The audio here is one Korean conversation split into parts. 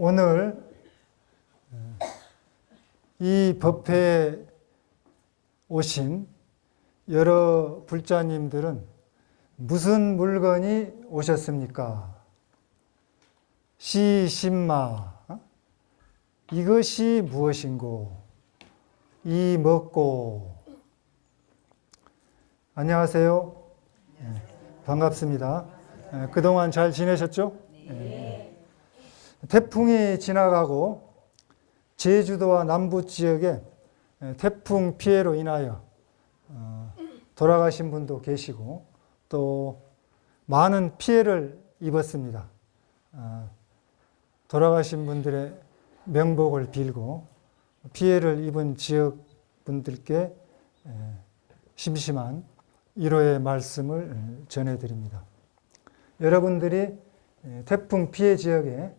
오늘 이 법회에 오신 여러 불자님들은 무슨 물건이 오셨습니까? 시신마, 이것이 무엇인고? 이 먹고. 안녕하세요. 반갑습니다. 그동안 잘 지내셨죠? 네. 태풍이 지나가고 제주도와 남부 지역에 태풍 피해로 인하여 돌아가신 분도 계시고 또 많은 피해를 입었습니다. 돌아가신 분들의 명복을 빌고 피해를 입은 지역 분들께 심심한 위로의 말씀을 전해드립니다. 여러분들이 태풍 피해 지역에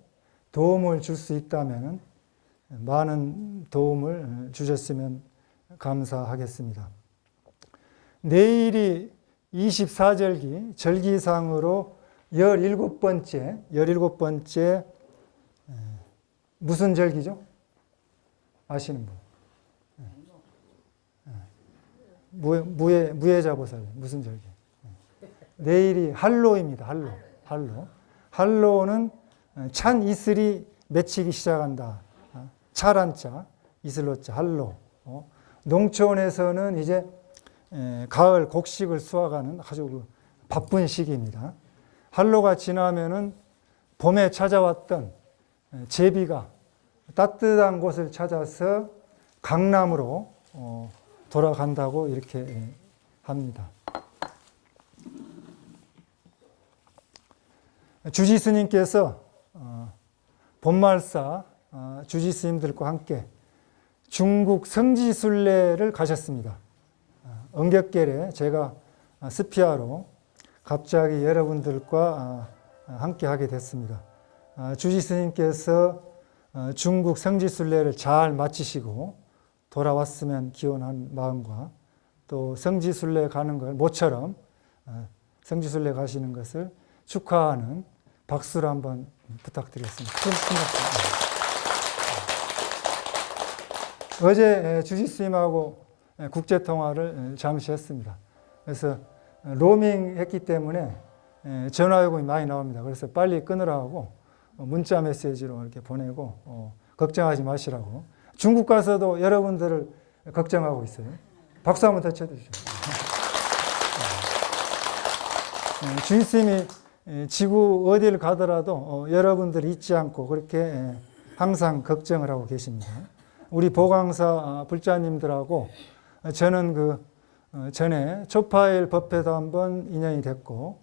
도움을 줄 수 있다면 많은 도움을 주셨으면 감사하겠습니다. 내일이 24절기 절기상으로 17번째 무슨 절기죠? 아시는 분? 무예자보살 무슨 절기? 내일이 할로입니다. 할로는 찬 이슬이 맺히기 시작한다. 차란 자, 이슬로 자, 할로. 농촌에서는 이제 가을 곡식을 수확하는 아주 바쁜 시기입니다. 할로가 지나면은 봄에 찾아왔던 제비가 따뜻한 곳을 찾아서 강남으로 돌아간다고 이렇게 합니다. 주지스님께서 본말사 주지스님들과 함께 중국 성지순례를 가셨습니다. 엉격결에 제가 스피아로 갑자기 여러분들과 함께 하게 됐습니다. 주지스님께서 중국 성지순례를 잘 마치시고 돌아왔으면 기원한 마음과 또 성지순례 가는 걸 모처럼 성지순례 가시는 것을 축하하는 박수를 한번 부탁드리겠습니다. 어제 주지스님하고 국제통화를 잠시 했습니다. 그래서 로밍 했기 때문에 전화요금이 많이 나옵니다. 그래서 빨리 끊으라고 문자 메시지로 이렇게 보내고 걱정하지 마시라고. 중국 가서도 여러분들을 걱정하고 있어요. 박수 한번 더 쳐주시죠. 주지스님이 지구 어디를 가더라도 여러분들이 잊지 않고 그렇게 항상 걱정을 하고 계십니다. 우리 보강사 불자님들하고 저는 전에 초파일 법회도 한번 인연이 됐고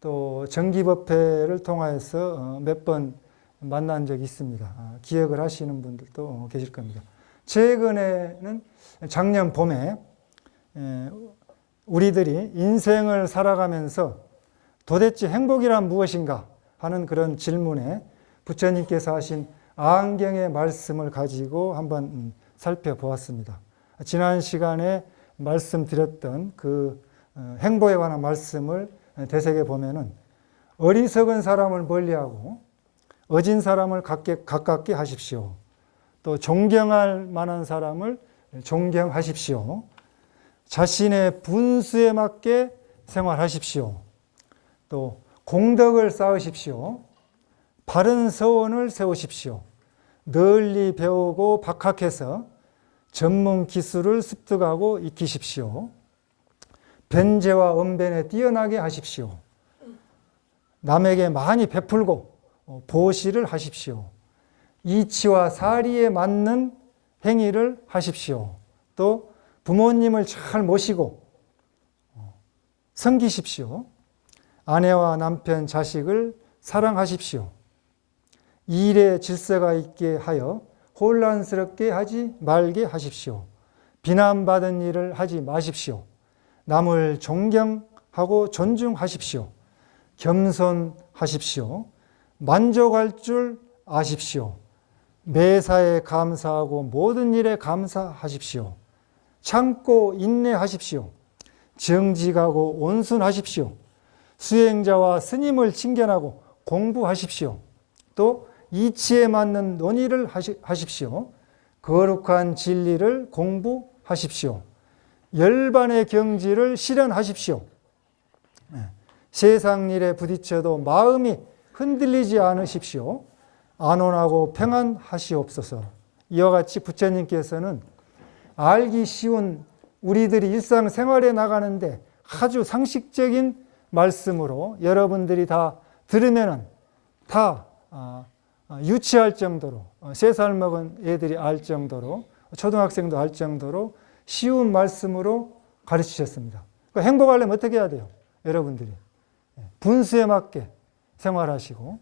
또 정기법회를 통하여서 몇 번 만난 적이 있습니다. 기억을 하시는 분들도 계실 겁니다. 최근에는 작년 봄에 우리들이 인생을 살아가면서 도대체 행복이란 무엇인가 하는 그런 질문에 부처님께서 하신 안경의 말씀을 가지고 한번 살펴보았습니다. 지난 시간에 말씀드렸던 그 행복에 관한 말씀을 되새겨 보면은 어리석은 사람을 멀리하고 어진 사람을 가깝게 하십시오. 또 존경할 만한 사람을 존경하십시오. 자신의 분수에 맞게 생활하십시오. 또 공덕을 쌓으십시오. 바른 서원을 세우십시오. 널리 배우고 박학해서 전문 기술을 습득하고 익히십시오. 변제와 언변에 뛰어나게 하십시오. 남에게 많이 베풀고 보시를 하십시오. 이치와 사리에 맞는 행위를 하십시오. 또 부모님을 잘 모시고 섬기십시오. 아내와 남편, 자식을 사랑하십시오. 일에 질서가 있게 하여 혼란스럽게 하지 말게 하십시오. 비난받은 일을 하지 마십시오. 남을 존경하고 존중하십시오. 겸손하십시오. 만족할 줄 아십시오. 매사에 감사하고 모든 일에 감사하십시오. 참고 인내하십시오. 정직하고 온순하십시오. 수행자와 스님을 칭견하고 공부하십시오. 또 이치에 맞는 논의를 하십시오. 거룩한 진리를 공부하십시오. 열반의 경지를 실현하십시오. 세상 일에 부딪혀도 마음이 흔들리지 않으십시오. 안온하고 평안하시옵소서. 이와 같이 부처님께서는 알기 쉬운 우리들이 일상생활에 나가는데 아주 상식적인 말씀으로 여러분들이 다 들으면 다 유치할 정도로, 3살 먹은 애들이 알 정도로, 초등학생도 알 정도로 쉬운 말씀으로 가르치셨습니다. 그러니까 행복하려면 어떻게 해야 돼요? 여러분들이 분수에 맞게 생활하시고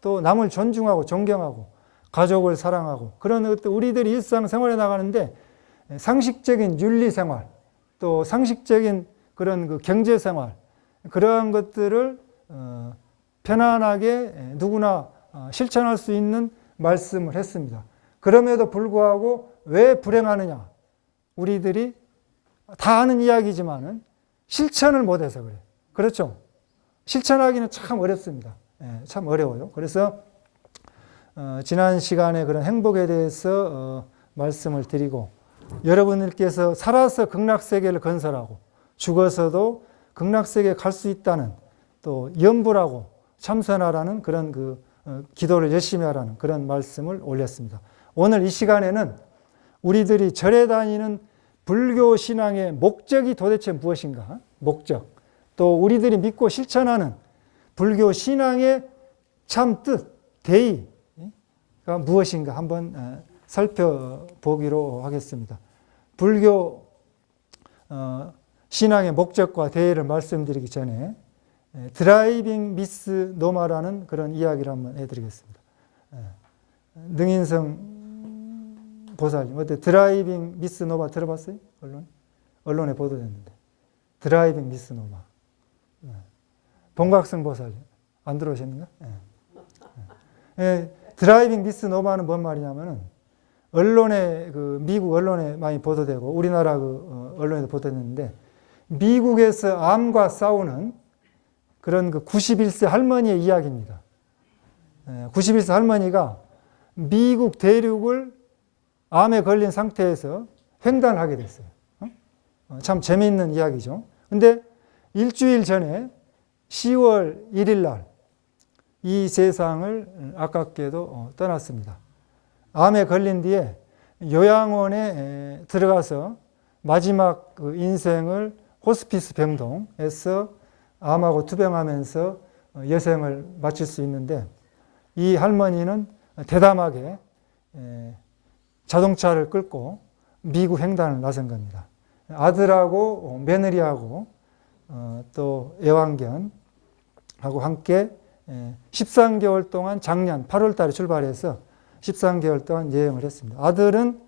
또 남을 존중하고 존경하고 가족을 사랑하고 그런 우리들이 일상생활에 나가는데 상식적인 윤리생활 또 상식적인 그런 그 경제생활 그러한 것들을 편안하게 누구나 실천할 수 있는 말씀을 했습니다. 그럼에도 불구하고 왜 불행하느냐? 우리들이 다 아는 이야기지만은 실천을 못해서 그래요. 그렇죠? 실천하기는 참 어렵습니다. 참 어려워요. 그래서 지난 시간에 그런 행복에 대해서 말씀을 드리고 여러분들께서 살아서 극락세계를 건설하고 죽어서도 극락세계에 갈 수 있다는 또 염불하고 참선하라는 그런 그 기도를 열심히 하라는 그런 말씀을 올렸습니다. 오늘 이 시간에는 우리들이 절에 다니는 불교 신앙의 목적이 도대체 무엇인가? 목적. 또 우리들이 믿고 실천하는 불교 신앙의 참 뜻, 대의가 무엇인가 한번 살펴보기로 하겠습니다. 불교 신앙의 목적과 대의를 말씀드리기 전에 드라이빙 미스 노마라는 그런 이야기를 한번 해드리겠습니다. 능인성 보살님, 어때? 드라이빙 미스 노마 들어봤어요? 언론에 보도됐는데. 드라이빙 미스 노마. 본각성 보살님, 안 들어오셨는가? 드라이빙 미스 노마는 뭔 말이냐면은 언론에 미국 언론에 많이 보도되고 우리나라 언론에도 보도됐는데 미국에서 암과 싸우는 그런 91세 할머니의 이야기입니다. 91세 할머니가 미국 대륙을 암에 걸린 상태에서 횡단을 하게 됐어요. 참 재미있는 이야기죠. 근데 일주일 전에 10월 1일 날 이 세상을 아깝게도 떠났습니다. 암에 걸린 뒤에 요양원에 들어가서 마지막 인생을 호스피스 병동에서 암하고 투병하면서 여생을 마칠 수 있는데 이 할머니는 대담하게 자동차를 끌고 미국 횡단을 나선 겁니다. 아들하고 며느리하고 또 애완견하고 함께 13개월 동안 작년 8월 달에 출발해서 13개월 동안 여행을 했습니다. 아들은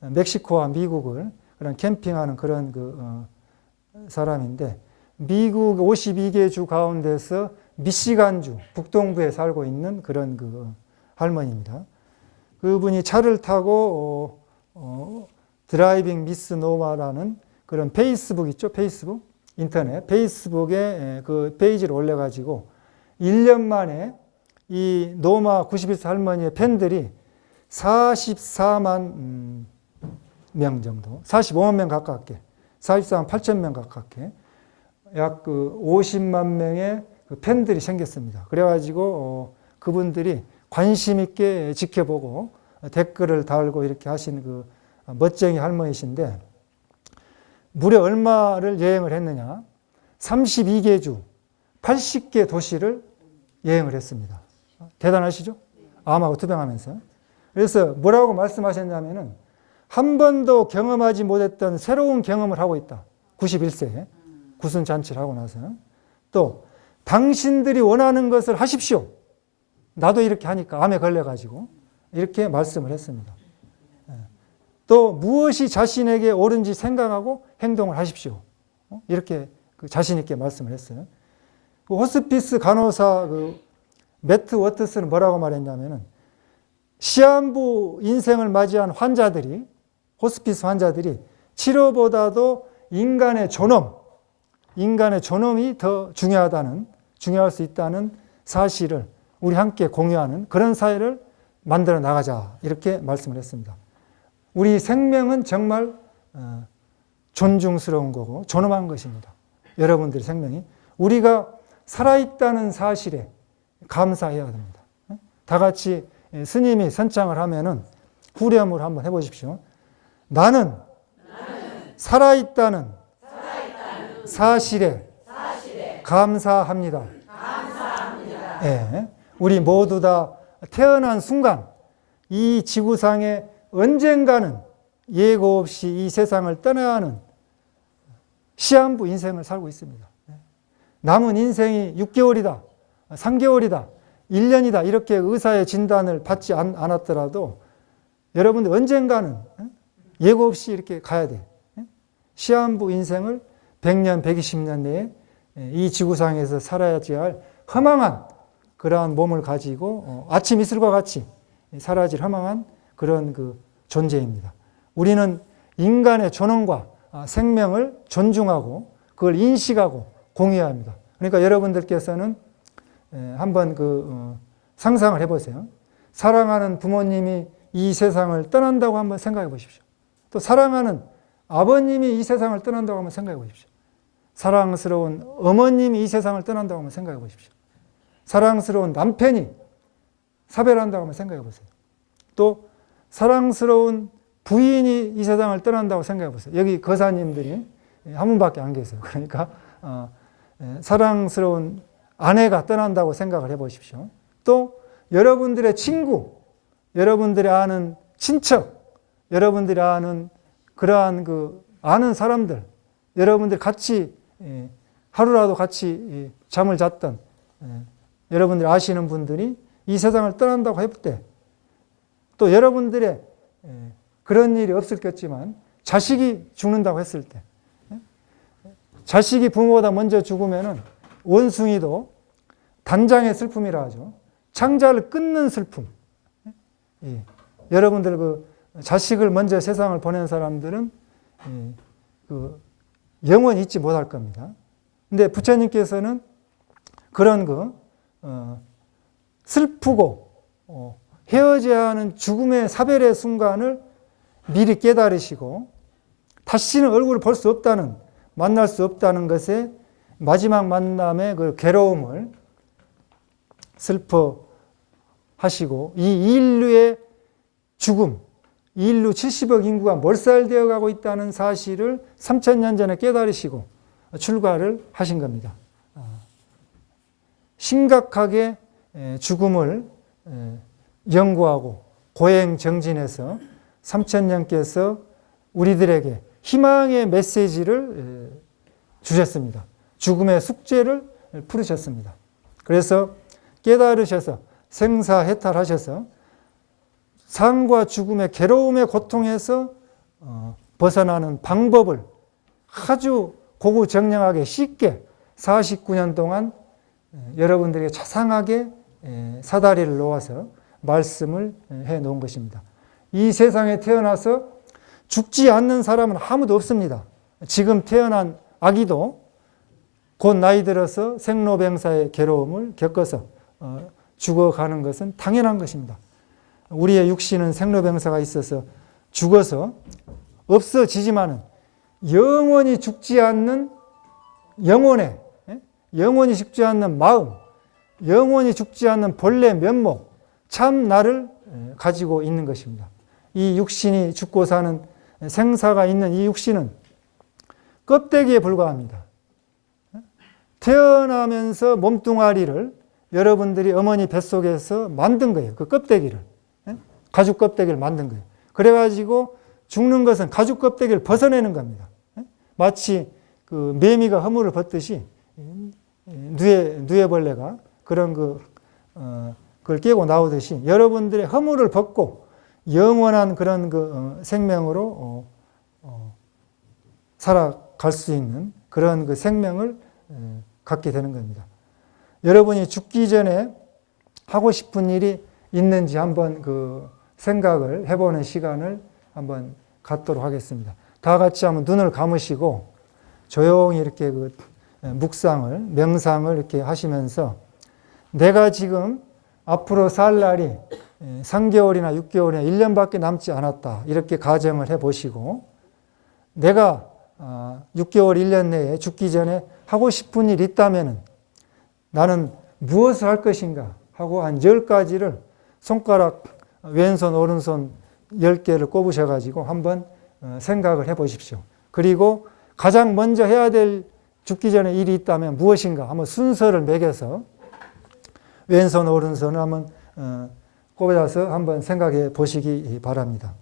멕시코와 미국을 그런 캠핑하는 그런 사람인데 미국 52개 주 가운데서 미시간주 북동부에 살고 있는 그런 할머니입니다. 그분이 차를 타고 드라이빙 미스 노마라는 그런 페이스북 있죠? 페이스북? 인터넷. 페이스북에 그 페이지를 올려가지고 1년 만에 이 노마 91세 할머니의 팬들이 44만 명 정도, 45만 명 가깝게, 44만 8천 명 가깝게 약 50만 명의 팬들이 생겼습니다. 그래가지고 그분들이 관심 있게 지켜보고 댓글을 달고 이렇게 하신 멋쟁이 할머니신데 무려 얼마를 여행을 했느냐? 32개 주, 80개 도시를 여행을 했습니다. 대단하시죠? 암하고 투병하면서. 그래서 뭐라고 말씀하셨냐면은 한 번도 경험하지 못했던 새로운 경험을 하고 있다. 91세에 구순잔치를 하고 나서. 또 당신들이 원하는 것을 하십시오. 나도 이렇게 하니까 암에 걸려가지고 이렇게 말씀을 했습니다. 또 무엇이 자신에게 옳은지 생각하고 행동을 하십시오. 이렇게 자신 있게 말씀을 했어요. 호스피스 간호사 매트 워트스는 뭐라고 말했냐면은 시한부 인생을 맞이한 환자들이 호스피스 환자들이 치료보다도 인간의 존엄이 더 중요할 수 있다는 사실을 우리 함께 공유하는 그런 사회를 만들어 나가자 이렇게 말씀을 했습니다. 우리 생명은 정말 존중스러운 거고 존엄한 것입니다. 여러분들의 생명이 우리가 살아있다는 사실에 감사해야 됩니다. 다 같이 스님이 선창을 하면은 후렴으로 한번 해보십시오. 나는 살아있다는 사실에 감사합니다. 예, 우리 모두 다 태어난 순간 이 지구상에 언젠가는 예고 없이 이 세상을 떠나야 하는 시한부 인생을 살고 있습니다. 남은 인생이 6개월이다, 3개월이다, 1년이다 이렇게 의사의 진단을 받지 않았더라도 여러분들 언젠가는 예고 없이 이렇게 가야 돼요. 시한부 인생을 100년, 120년 내에 이 지구상에서 살아야지 할 허망한 그러한 몸을 가지고 아침 이슬과 같이 사라질 허망한 그런 그 존재입니다. 우리는 인간의 존엄과 생명을 존중하고 그걸 인식하고 공유해야 합니다. 그러니까 여러분들께서는 한번 상상을 해보세요. 사랑하는 부모님이 이 세상을 떠난다고 한번 생각해 보십시오. 또 사랑하는 아버님이 이 세상을 떠난다고 한번 생각해 보십시오. 사랑스러운 어머님이 이 세상을 떠난다고 한번 생각해 보십시오. 사랑스러운 남편이 사별한다고 한번 생각해 보세요. 또 사랑스러운 부인이 이 세상을 떠난다고 생각해 보세요. 여기 거사님들이 한 분밖에 안 계세요. 그러니까 사랑스러운 아내가 떠난다고 생각을 해보십시오. 또 여러분들의 친구, 여러분들이 아는 친척, 여러분들이 아는 그러한 아는 사람들, 여러분들이 같이 하루라도 같이 잠을 잤던 여러분들이 아시는 분들이 이 세상을 떠난다고 할 때 또 여러분들의 그런 일이 없었겠지만 자식이 죽는다고 했을 때 자식이 부모보다 먼저 죽으면 원숭이도 단장의 슬픔이라 하죠. 창자를 끊는 슬픔. 여러분들 자식을 먼저 세상을 보낸 사람들은 영원히 잊지 못할 겁니다. 근데 부처님께서는 그런 슬프고 헤어져야 하는 죽음의 사별의 순간을 미리 깨달으시고 다시는 얼굴을 볼 수 없다는, 만날 수 없다는 것에 마지막 만남의 그 괴로움을 슬퍼하시고 이 인류의 죽음, 인류 70억 인구가 몰살되어 가고 있다는 사실을 3000년 전에 깨달으시고 출가를 하신 겁니다. 심각하게 죽음을 연구하고 고행정진해서 3000년께서 우리들에게 희망의 메시지를 주셨습니다. 죽음의 숙제를 풀으셨습니다. 그래서 깨달으셔서 생사해탈하셔서 삶과 죽음의 괴로움의 고통에서 벗어나는 방법을 아주 고구정령하게 쉽게 49년 동안 여러분들에게 자상하게 사다리를 놓아서 말씀을 해 놓은 것입니다. 이 세상에 태어나서 죽지 않는 사람은 아무도 없습니다. 지금 태어난 아기도 곧 나이 들어서 생로병사의 괴로움을 겪어서 죽어가는 것은 당연한 것입니다. 우리의 육신은 생로병사가 있어서 죽어서 없어지지만은 영원히 죽지 않는 영혼의, 영원히 죽지 않는 마음, 영원히 죽지 않는 본래 면목, 참 나를 가지고 있는 것입니다. 이 육신이 죽고 사는 생사가 있는 이 육신은 껍데기에 불과합니다. 태어나면서 몸뚱아리를 여러분들이 어머니 뱃속에서 만든 거예요. 그 껍데기를. 가죽 껍데기를 만든 거예요. 그래가지고 죽는 것은 가죽 껍데기를 벗어내는 겁니다. 마치 그 매미가 허물을 벗듯이 누에벌레가 그런 그걸 깨고 나오듯이 여러분들의 허물을 벗고 영원한 그런 생명으로 살아갈 수 있는 그런 생명을 갖게 되는 겁니다. 여러분이 죽기 전에 하고 싶은 일이 있는지 한번 생각을 해보는 시간을 한번 갖도록 하겠습니다. 다 같이 한번 눈을 감으시고 조용히 이렇게 묵상을, 명상을 이렇게 하시면서 내가 지금 앞으로 살 날이 3개월이나 6개월이나 1년밖에 남지 않았다. 이렇게 가정을 해보시고 내가 6개월, 1년 내에 죽기 전에 하고 싶은 일이 있다면 나는 무엇을 할 것인가 하고 한 10가지를 손가락 왼손, 오른손 10개를 꼽으셔가지고 한번 생각을 해보십시오. 그리고 가장 먼저 해야 될 죽기 전에 일이 있다면 무엇인가 한번 순서를 매겨서 왼손, 오른손을 한번 꼽아서 한번 생각해 보시기 바랍니다.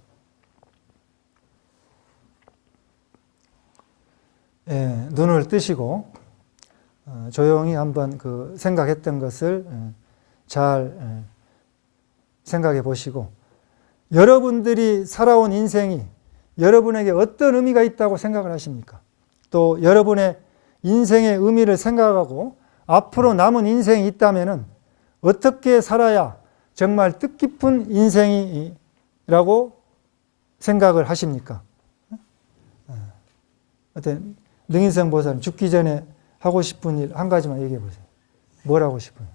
눈을 뜨시고 조용히 한번 그 생각했던 것을 잘 생각해 보시고 여러분들이 살아온 인생이 여러분에게 어떤 의미가 있다고 생각을 하십니까? 또 여러분의 인생의 의미를 생각하고 앞으로 남은 인생이 있다면 어떻게 살아야 정말 뜻깊은 인생이라고 생각을 하십니까? 어떤 능인성 보살은 죽기 전에 하고 싶은 일 한 가지만 얘기해 보세요. 뭘 하고 싶어요?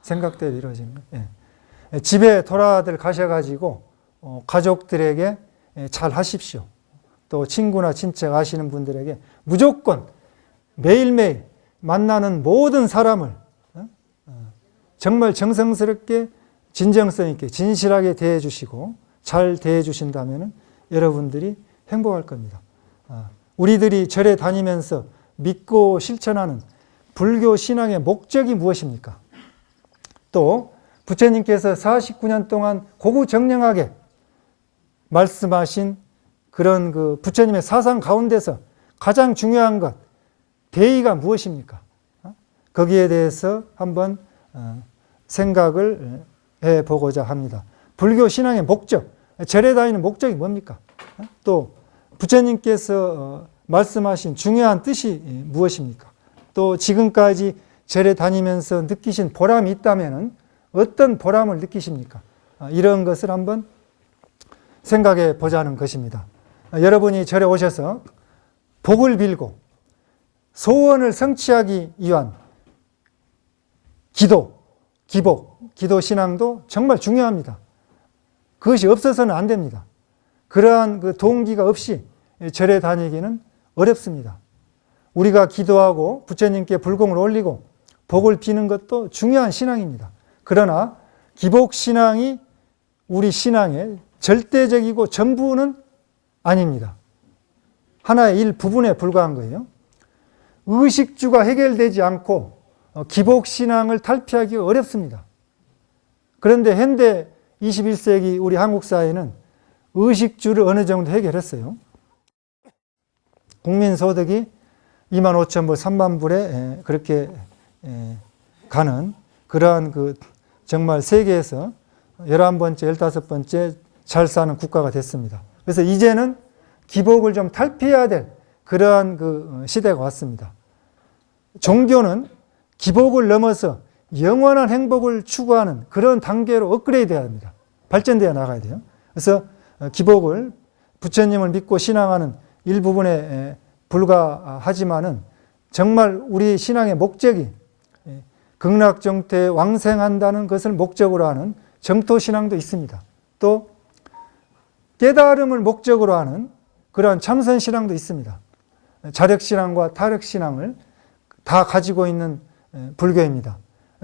생각대로 이루어지는 거. 예. 집에 돌아들 가셔가지고 가족들에게 잘 하십시오. 또 친구나 친척 아시는 분들에게 무조건 매일매일 만나는 모든 사람을 정말 정성스럽게 진정성 있게 진실하게 대해 주시고 잘 대해 주신다면 여러분들이 행복할 겁니다. 우리들이 절에 다니면서 믿고 실천하는 불교 신앙의 목적이 무엇입니까? 또 부처님께서 49년 동안 고구정령하게 말씀하신 그런 그 부처님의 사상 가운데서 가장 중요한 것, 대의가 무엇입니까? 거기에 대해서 한번 생각을 해보고자 합니다. 불교 신앙의 목적, 절에 다니는 목적이 뭡니까? 또 부처님께서 말씀하신 중요한 뜻이 무엇입니까? 또 지금까지 절에 다니면서 느끼신 보람이 있다면 어떤 보람을 느끼십니까? 이런 것을 한번 생각해 보자는 것입니다. 여러분이 절에 오셔서 복을 빌고 소원을 성취하기 위한 기도, 기복, 기도 신앙도 정말 중요합니다. 그것이 없어서는 안 됩니다. 그러한 그 동기가 없이 절에 다니기는 어렵습니다. 우리가 기도하고 부처님께 불공을 올리고 복을 비는 것도 중요한 신앙입니다. 그러나 기복 신앙이 우리 신앙의 절대적이고 전부는 아닙니다. 하나의 일부분에 불과한 거예요. 의식주가 해결되지 않고 기복 신앙을 탈피하기가 어렵습니다. 그런데 현대 21세기 우리 한국 사회는 의식주를 어느 정도 해결했어요. 국민소득이 25,000불, 30,000불에 그렇게 가는 그러한 그 정말 세계에서 11번째, 15번째 잘 사는 국가가 됐습니다. 그래서 이제는 기복을 좀 탈피해야 될 그러한 그 시대가 왔습니다. 종교는 기복을 넘어서 영원한 행복을 추구하는 그런 단계로 업그레이드해야 합니다. 발전되어 나가야 돼요. 그래서 기복을 부처님을 믿고 신앙하는 일부분에 불과하지만은 정말 우리 신앙의 목적이 극락정토에 왕생한다는 것을 목적으로 하는 정토신앙도 있습니다. 또 깨달음을 목적으로 하는 그러한 참선신앙도 있습니다. 자력신앙과 타력신앙을 다 가지고 있는 불교입니다.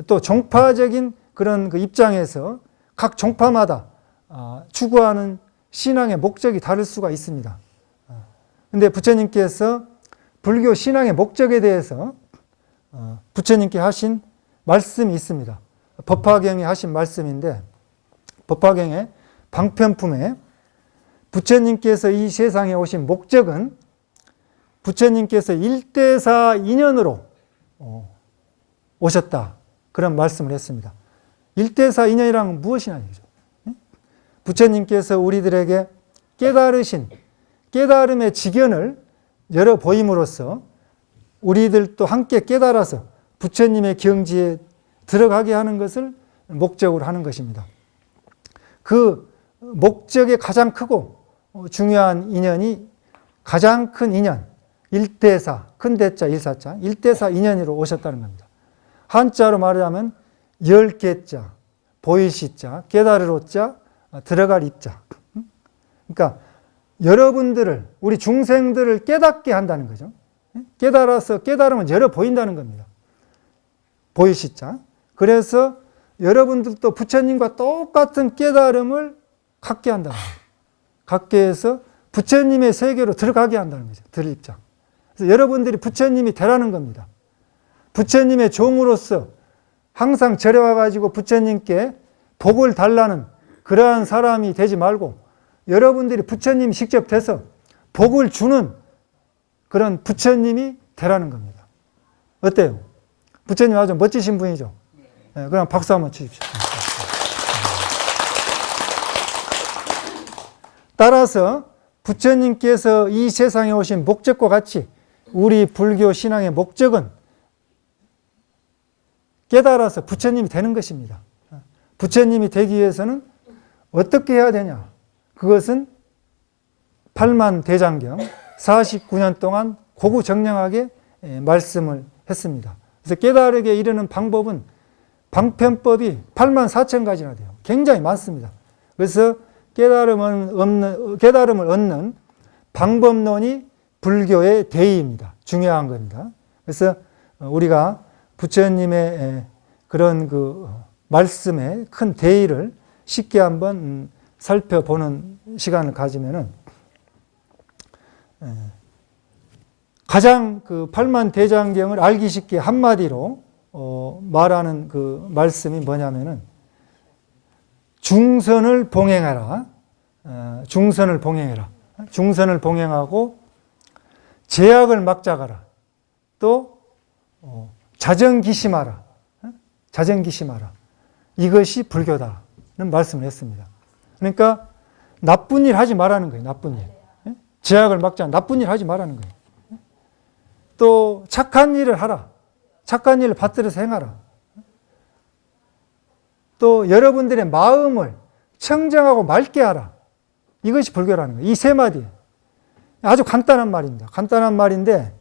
또 종파적인 그런 그 입장에서 각 종파마다 추구하는 신앙의 목적이 다를 수가 있습니다. 그런데 부처님께서 불교 신앙의 목적에 대해서 부처님께 하신 말씀이 있습니다. 법화경에 하신 말씀인데 법화경의 방편품에 부처님께서 이 세상에 오신 목적은 부처님께서 일대사 인연으로 오셨다. 그런 말씀을 했습니다. 일대사 인연이란 무엇이냐 이거죠. 부처님께서 우리들에게 깨달으신 깨달음의 지견을 열어 보임으로써 우리들도 함께 깨달아서 부처님의 경지에 들어가게 하는 것을 목적으로 하는 것입니다. 그 목적의 가장 크고 중요한 인연이 가장 큰 인연, 일대사, 큰 대자, 일사자, 일대사 인연으로 오셨다는 겁니다. 한자로 말하자면 열개자, 보이시자, 깨달으로자, 들어갈 입자. 그러니까 여러분들을, 우리 중생들을 깨닫게 한다는 거죠. 깨달아서 깨달으면 열어 보인다는 겁니다. 보이시자. 그래서 여러분들도 부처님과 똑같은 깨달음을 갖게 한다는 거예요. 갖게 해서 부처님의 세계로 들어가게 한다는 거죠. 들입장. 그래서 여러분들이 부처님이 되라는 겁니다. 부처님의 종으로서 항상 절해와가지고 부처님께 복을 달라는 그러한 사람이 되지 말고 여러분들이 부처님이 직접 돼서 복을 주는 그런 부처님이 되라는 겁니다. 어때요? 부처님 아주 멋지신 분이죠? 네, 그럼 박수 한번 치십시오. 따라서 부처님께서 이 세상에 오신 목적과 같이 우리 불교 신앙의 목적은 깨달아서 부처님이 되는 것입니다. 부처님이 되기 위해서는 어떻게 해야 되냐? 그것은 팔만대장경 49년 동안 고구정령하게 말씀을 했습니다. 그래서 깨달으게 이르는 방법은 방편법이 84,000가지나 돼요. 굉장히 많습니다. 그래서 깨달음을 얻는 방법론이 불교의 대의입니다. 중요한 겁니다. 그래서 우리가 부처님의 그런 그 말씀의 큰 대의를 쉽게 한번 살펴보는 시간을 가지면은 가장 그 팔만대장경을 알기 쉽게 한마디로 말하는 그 말씀이 뭐냐면은 중선을 봉행하라. 중선을 봉행해라. 중선을 봉행하고 제약을 막자가라. 또 자정기심하라. 자정기심하라. 이것이 불교다는 말씀을 했습니다. 그러니까 나쁜 일 하지 말라는 거예요. 나쁜 일. 제약을 막자. 나쁜 일 하지 말라는 거예요. 또 착한 일을 하라. 착한 일을 받들어서 행하라. 또 여러분들의 마음을 청정하고 맑게 하라. 이것이 불교라는 거예요. 이 세 마디. 아주 간단한 말입니다. 간단한 말인데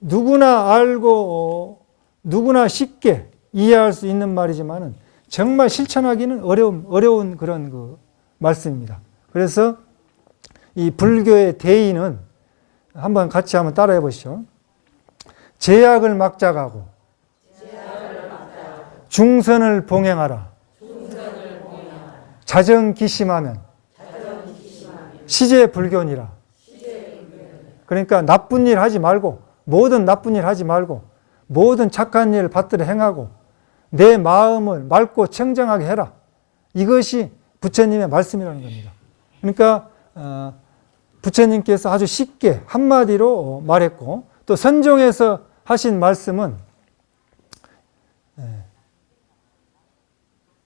누구나 알고 누구나 쉽게 이해할 수 있는 말이지만은 정말 실천하기는 어려운 그런 그 말씀입니다. 그래서 이 불교의 대의는 한번 같이 한번 따라해 보시죠. 제약을 막자가고 중선을 봉행하라. 자정기심하면 시제불견이라. 그러니까 나쁜 일 하지 말고 모든 나쁜 일 하지 말고 모든 착한 일을 받들어 행하고 내 마음을 맑고 청정하게 해라. 이것이 부처님의 말씀이라는 겁니다. 그러니까 부처님께서 아주 쉽게 한마디로 말했고 또 선종에서 하신 말씀은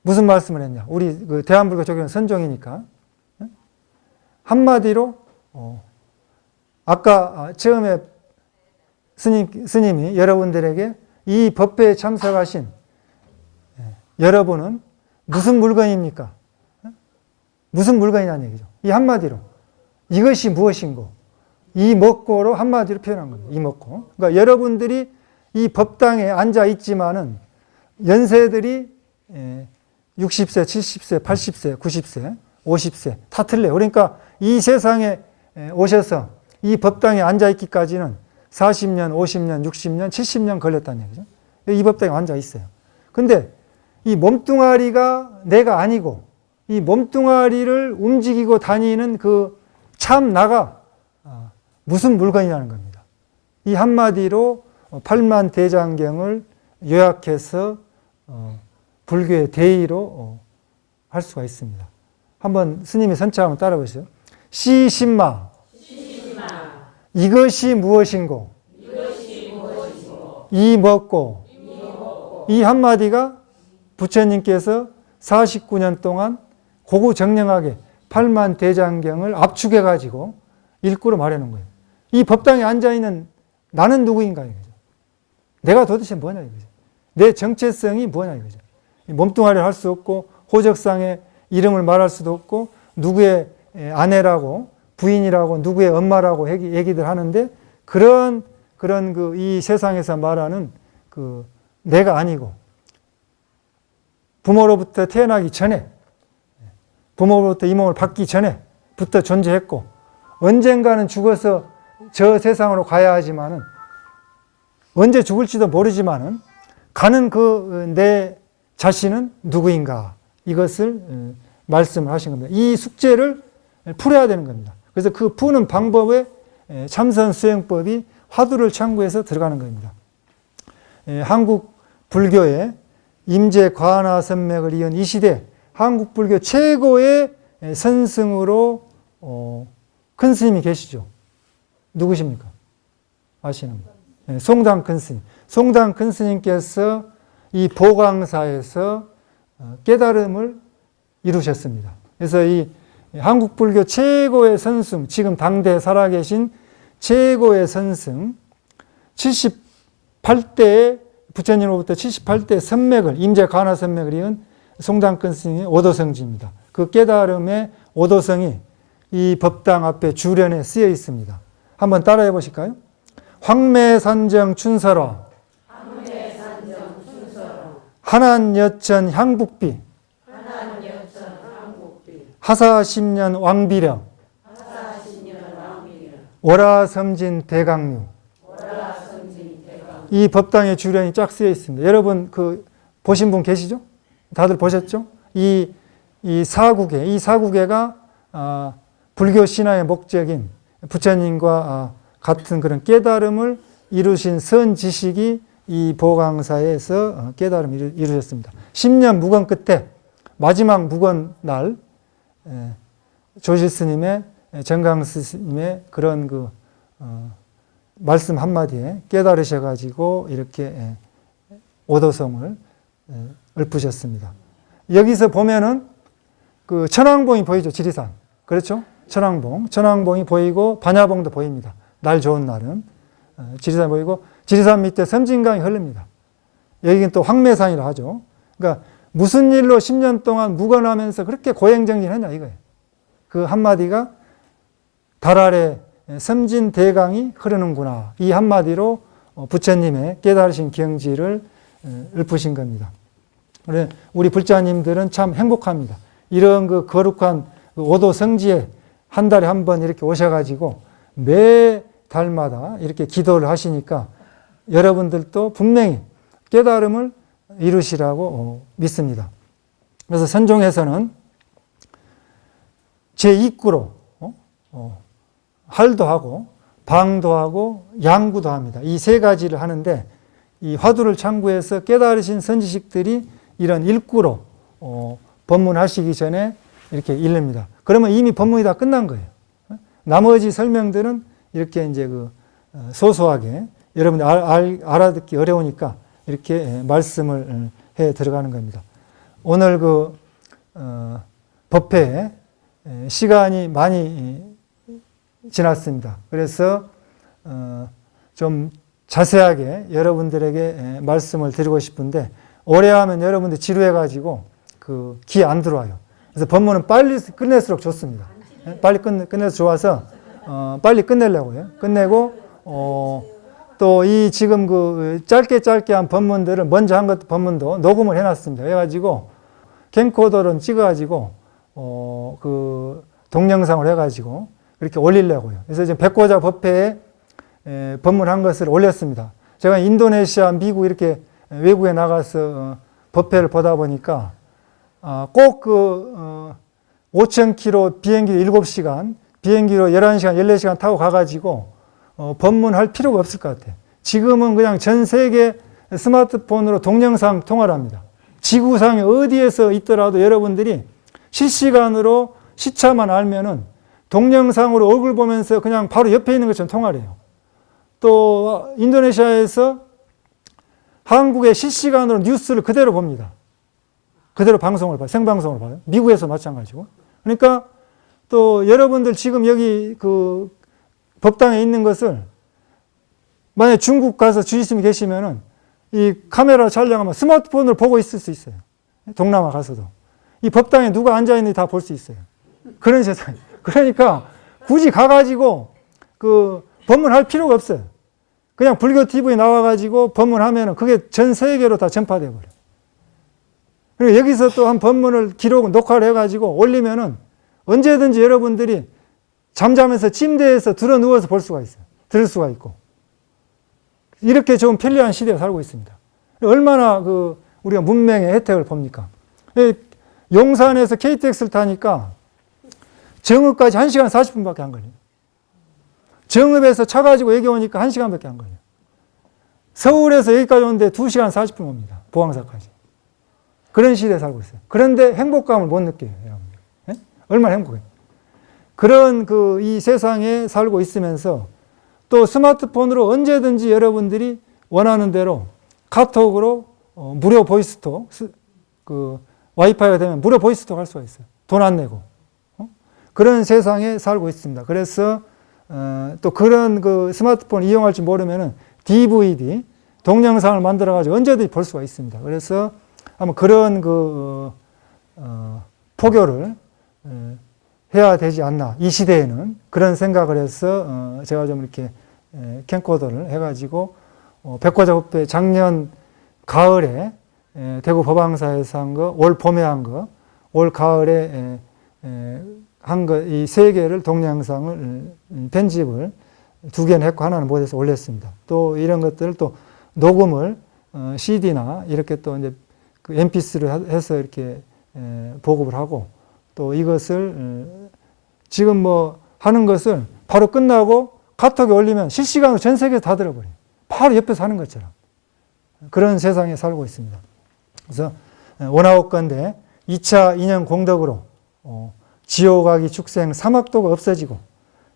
무슨 말씀을 했냐? 우리 그 대한불교 조교는 선종이니까 한마디로 아까 처음에 스님이 여러분들에게 이 법회에 참석하신 여러분은 무슨 물건입니까? 무슨 물건이냐는 얘기죠. 이 한마디로 이것이 무엇인고 이 먹고로 한마디로 표현한 겁니다. 이 먹고. 그러니까 여러분들이 이 법당에 앉아 있지만은 연세들이 60세, 70세, 80세, 90세, 50세 다 틀려요. 그러니까 이 세상에 오셔서 이 법당에 앉아 있기까지는 40년, 50년, 60년, 70년 걸렸다는 얘기죠. 이 법당에 앉아 있어요. 근데 이 몸뚱아리가 내가 아니고 이 몸뚱아리를 움직이고 다니는 그 참 나가 무슨 물건이라는 겁니다. 이 한마디로 팔만대장경을 요약해서 불교의 대의로 할 수가 있습니다. 한번 스님이 선차 한번 따라 보시죠. 시신마. 이것이 무엇인고? 이 먹고. 이 한마디가 부처님께서 49년 동안 고구정령하게 팔만대장경을 압축해가지고 일구로 말해놓은 거예요. 이 법당에 앉아있는 나는 누구인가 이거죠. 내가 도대체 뭐냐 이거죠. 내 정체성이 뭐냐 이거죠. 몸뚱아리를 할 수 없고 호적상에 이름을 말할 수도 없고 누구의 아내라고 부인이라고 누구의 엄마라고 얘기들 하는데 그런 그 이 세상에서 말하는 그 내가 아니고 부모로부터 태어나기 전에, 부모로부터 이 몸을 받기 전에부터 존재했고, 언젠가는 죽어서 저 세상으로 가야 하지만은, 언제 죽을지도 모르지만은, 가는 그 내 자신은 누구인가, 이것을 말씀을 하신 겁니다. 이 숙제를 풀어야 되는 겁니다. 그래서 그 푸는 방법에 참선 수행법이 화두를 참고해서 들어가는 겁니다. 한국 불교의 임재 과나 선맥을 이은 이 시대 한국 불교 최고의 선승으로 큰 스님이 계시죠. 누구십니까? 아시는 분. 송당 큰 스님. 송당 큰 스님께서 이 보광사에서 깨달음을 이루셨습니다. 그래서 이 한국 불교 최고의 선승, 지금 당대에 살아계신 최고의 선승, 78대의 부처님으로부터 78대 선맥을, 임재 가나 선맥을 이은 송당근 스님의 오도성지입니다. 그 깨달음의 오도성이 이 법당 앞에 주련에 쓰여 있습니다. 한번 따라해 보실까요? 황매산정 춘설어, 한안여천 향북비, 하사십년 왕비령, 월화섬진 대강류. 이 법당의 주련이 쫙 쓰여 있습니다. 여러분 그 보신 분 계시죠? 다들 보셨죠? 이 사국에가 불교 신화의 목적인 부처님과 같은 그런 깨달음을 이루신 선지식이 이 보광사에서 깨달음을 이루셨습니다. 10년 묵언 끝에 마지막 묵언 날 조실 스님의 정강 스님의 그런 그 말씀 한마디에 깨달으셔가지고 이렇게 오도성을 읊으셨습니다. 여기서 보면은 그 천왕봉이 보이죠, 지리산. 그렇죠? 천왕봉이 보이고 반야봉도 보입니다. 날 좋은 날은 지리산이 보이고 지리산 밑에 섬진강이 흐릅니다. 여기는 또 황매산이라 하죠. 그러니까 무슨 일로 10년 동안 묵언하면서 그렇게 고행정진했냐 이거예요. 그 한마디가 달 아래 섬진 대강이 흐르는구나. 이 한마디로 부처님의 깨달으신 경지를 읊으신 겁니다. 우리 불자님들은 참 행복합니다. 이런 그 거룩한 오도 성지에 한 달에 한 번 이렇게 오셔가지고 매 달마다 이렇게 기도를 하시니까 여러분들도 분명히 깨달음을 이루시라고 믿습니다. 그래서 선종에서는 제2구로 할도 하고 방도 하고 양구도 합니다. 이 세 가지를 하는데 이 화두를 참고해서 깨달으신 선지식들이 이런 일구로 법문하시기 전에 이렇게 읽습니다. 그러면 이미 법문이 다 끝난 거예요. 나머지 설명들은 이렇게 이제 그 소소하게 여러분들 알아듣기 어려우니까 이렇게 말씀을 해 들어가는 겁니다. 오늘 그 법회에 시간이 많이 지났습니다. 그래서 좀 자세하게 여러분들에게 말씀을 드리고 싶은데 오래 하면 여러분들 지루해가지고 그 귀 안 들어와요. 그래서 법문은 빨리 끝낼수록 좋습니다. 빨리 끝내서 좋아서 빨리 끝내려고요. 끝내고 또 이 지금 그 짧게 한 법문들을 먼저 한 것 법문도 녹음을 해놨습니다. 해가지고 캠코더를 찍어가지고 그 동영상을 해가지고 이렇게 올리려고요. 그래서 지금 백고자 법회에 법문한 것을 올렸습니다. 제가 인도네시아, 미국 이렇게 외국에 나가서 법회를 보다 보니까 꼭 그 5,000km 비행기로 7시간, 비행기로 11시간, 14시간 타고 가가지고 법문할 필요가 없을 것 같아요. 지금은 그냥 전 세계 스마트폰으로 동영상 통화를 합니다. 지구상에 어디에서 있더라도 여러분들이 실시간으로 시차만 알면은 동영상으로 얼굴 보면서 그냥 바로 옆에 있는 것처럼 통화를 해요. 또 인도네시아에서 한국의 실시간으로 뉴스를 그대로 봅니다. 그대로 방송을 봐요. 생방송을 봐요. 미국에서 마찬가지고. 그러니까 또 여러분들 지금 여기 그 법당에 있는 것을 만약에 중국 가서 주지스님이 계시면은 이 카메라 촬영하면 스마트폰으로 보고 있을 수 있어요. 동남아 가서도. 이 법당에 누가 앉아있는지 다 볼 수 있어요. 그런 세상. 그러니까 굳이 가가지고 그 법문할 필요가 없어요. 그냥 불교 TV에 나와가지고 법문하면은 그게 전 세계로 다 전파돼 버려요. 그리고 여기서 또 한 본문을 녹화를 해가지고 올리면은 언제든지 여러분들이 잠자면서 침대에서 들어 누워서 볼 수가 있어요. 들을 수가 있고. 이렇게 좋은 편리한 시대에 살고 있습니다. 얼마나 우리가 문명의 혜택을 봅니까? 용산에서 KTX를 타니까 정읍까지 1시간 40분밖에 안 걸려요. 정읍에서 차 가지고 여기 오니까 1시간밖에 안 걸려요. 서울에서 여기까지 오는데 2시간 40분 옵니다. 보광사까지. 그런 시대에 살고 있어요. 그런데 행복감을 못 느껴요, 여러분들. 네? 얼마나 행복해요. 그런 이 세상에 살고 있으면서 또 스마트폰으로 언제든지 여러분들이 원하는 대로 카톡으로 무료 보이스톡, 와이파이가 되면 무료 보이스톡 할 수가 있어요. 돈 안 내고. 그런 세상에 살고 있습니다. 그래서 또 그런 스마트폰 이용할 줄 모르면은 DVD, 동영상을 만들어가지고 언제든지 볼 수가 있습니다. 그래서 한번 그런 포교를 해야 되지 않나. 이 시대에는 그런 생각을 해서 제가 좀 이렇게 캠코더를 해가지고 백과사후배 작년 가을에 대구 법왕사에서 한 거, 올 봄에 한 거, 올 가을에 한 거, 이 3개를 동영상을 편집을 2개는 했고 하나는 못해서 올렸습니다. 또 이런 것들을 또 녹음을 CD나 이렇게 또 이제 MP3를 해서 이렇게 보급을 하고 또 이것을 지금 뭐 하는 것을 바로 끝나고 카톡에 올리면 실시간으로 전 세계에서 다 들어버려요. 바로 옆에서 하는 것처럼. 그런 세상에 살고 있습니다. 그래서 원하옵건대 2차 인연 공덕으로 지옥아기 축생 사막도가 없어지고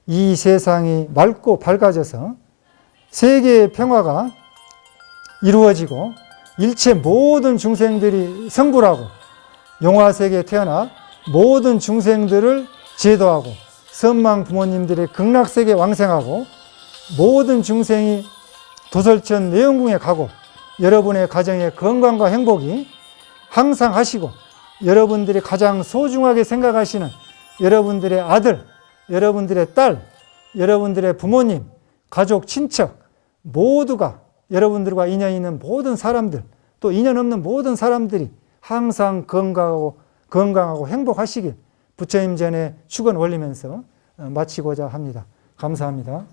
이 세상이 맑고 밝아져서 세계의 평화가 이루어지고 일체 모든 중생들이 성불하고 용화세계에 태어나 모든 중생들을 제도하고 선망 부모님들의 극락세계에 왕생하고 모든 중생이 도설천 내영궁에 가고 여러분의 가정의 건강과 행복이 항상 하시고 여러분들이 가장 소중하게 생각하시는 여러분들의 아들, 여러분들의 딸, 여러분들의 부모님, 가족, 친척 모두가 여러분들과 인연 있는 모든 사람들 또 인연 없는 모든 사람들이 항상 건강하고 행복하시길 부처님 전에 축원 올리면서 마치고자 합니다. 감사합니다.